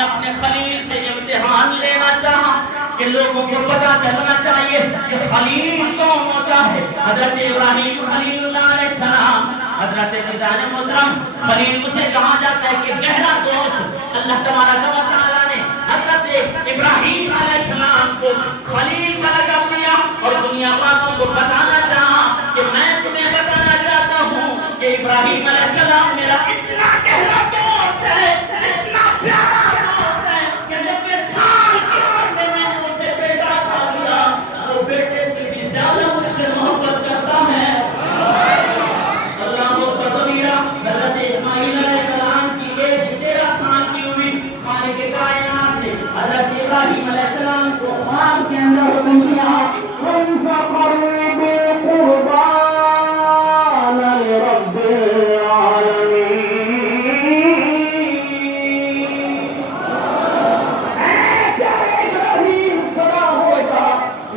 نے اپنے خلیل سے امتحان لینا چاہا کہ لوگوں کو پتا چلنا چاہیے کہ خلیل کون ہوتا ہے۔ حضرت ابراہیم خلیل اللہ علیہ السلام، حضرت میزان محترم خلیل اسے کہا جاتا ہے کہ گہرا دوست۔ اللہ تبارک و تعالیٰ نے حضرت ابراہیم علیہ السلام کو خلیل کا لقب دیا اور دنیا والوں کو بتانا چاہا کہ میں تمہیں بتانا چاہتا ہوں کہ ابراہیم علیہ السلام میرا اتنا گہرا دوست ہے، اتنا پیارا دوست ہے کہ 90 سال کی عمر میں نے اسے بیٹا پا لیا، وہ بیٹے سے بھی زیادہ مجھ سے محبت کرتا ہے۔ اللہ اکبر کبیرہ۔ حضرت اسماعیل علیہ السلام کی ایج 13 سال کی ہوئی۔ خالق کائنات نے حضرت ابراہیم علیہ السلام کو خواب کے اندر حکم دیا،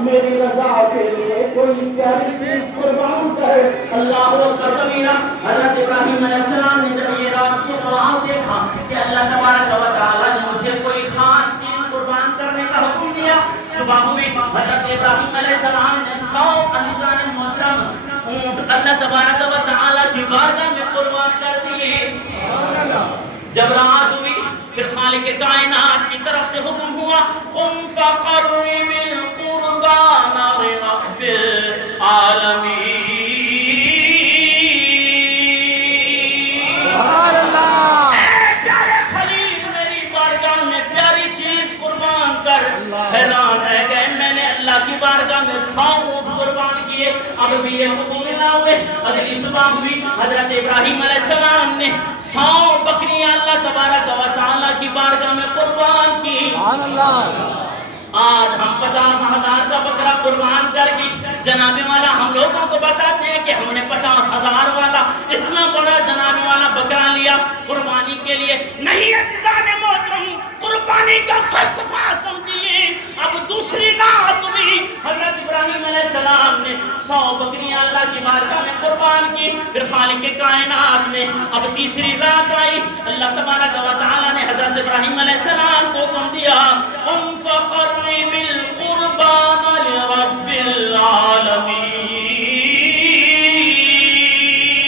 میری رضا کے لیے کوئی پیاری چیز قربان کرے۔ اللہ اکبر کبیرہ۔ حضرت ابراہیم علیہ السلام نے جب یہ رات کو خواب دیکھا کہ اللہ تبارک و تعالیٰ نے مجھے کوئی خاص چیز قربان کرنے کا حکم دیا، صبح ہوئی، حضرت ابراہیم علیہ السلام نے 100 عزیزان محترم اونٹ اللہ تبارک و تعالیٰ کی بارگاہ میں قربان کر دیے۔ جب رات ہوئی پھر خالق کائنات کی طرف سے حکم ہوا، قم فقرب القربان لرب العالمین۔ سبحان اللہ۔ اے پیارے خلیل، میری بارگاہ میں پیاری چیز قربان کر۔ حیران رہ گئے، میں نے اللہ کی بارگاہ میں 100 اونٹ قربان کیے، اب بھی یہ حکم نہ ہوئے۔ اگلی صبح ہوئی، حضرت ابراہیم علیہ السلام نے 100 بکریاں اللہ تبارک و تعالیٰ کی بارگاہ میں قربان کی۔ سبحان اللہ۔ آج ہم 50,000 کا بکرا قربان کر کے جناب والا ہم لوگوں کو بتاتے ہیں کہ ہم نے 50,000 والا اتنا بڑا جناب والا بکرا لیا قربانی کے لیے۔ نہیں عزیزان محترم، قربانی کا فلسفہ سمجھیے۔ اب دوسری رات ہوئی، حضرت ابراہیم علیہ السلام نے 100 بکریاں اللہ کی بارگاہ میں قربان کی۔ پھر خالق کائنات نے اب تیسری رات آئی، اللہ تبارک و تعالیٰ نے حضرت ابراہیم علیہ السلام کو حکم دیا، قم فقرب القربان لرب العالمین۔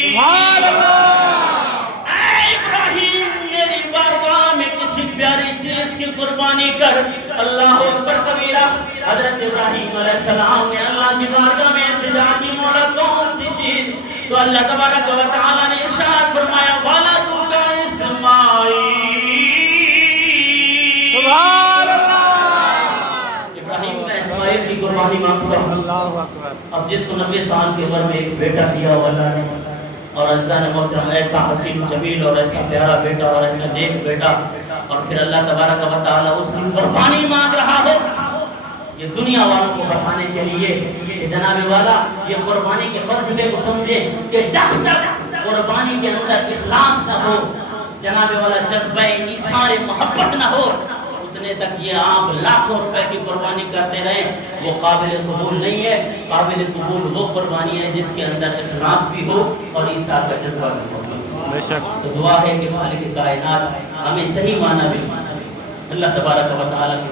سبحان اللہ۔ اے ابراہیم، میری بارگاہ میں کسی پیاری چیز کی قربانی کر۔ اللہ اکبر کبیرہ۔ حضرت ابراہیم علیہ السلام نے اللہ کی بارگاہ میں التجا کی، مولا کون سی چیز؟ تو اللہ تبارک و تعالیٰ نے ارشاد فرمایا، وَلَدُكَ اسماعیل۔ سبحان اللہ۔ ابراہیم میں اسماعیل کی قربانی مانگتا ہوں۔ اللہ اکبر۔ اب جس کو 90 سال کی عمر میں ایک بیٹا دیا ہوا اللہ نے، اور عزیزان محترم ایسا حسین جمیل اور ایسا پیارا بیٹا اور ایسا نیک بیٹا، اور پھر اللہ تبارک و تعالیٰ اس کی قربانی مانگ رہا ہو، یہ دنیا والوں کو بتانے کے لیے کہ جناب والا یہ قربانی کے فلسفے کو سمجھے کہ جب تک قربانی کے اندر اخلاص نہ ہو، جناب والا جذبہ ایثار محبت نہ ہو، اتنے تک یہ آپ لاکھوں روپے کی قربانی کرتے رہیں، وہ قابل قبول نہیں ہے۔ قابل قبول وہ قربانی ہے جس کے اندر اخلاص بھی ہو اور ایثار کا جذبہ بھی ہو۔ بے شک۔ تو دعا ہے کہ خالق کائنات ہمیں صحیح معنی میں اللہ تبارک و تعالیٰ کی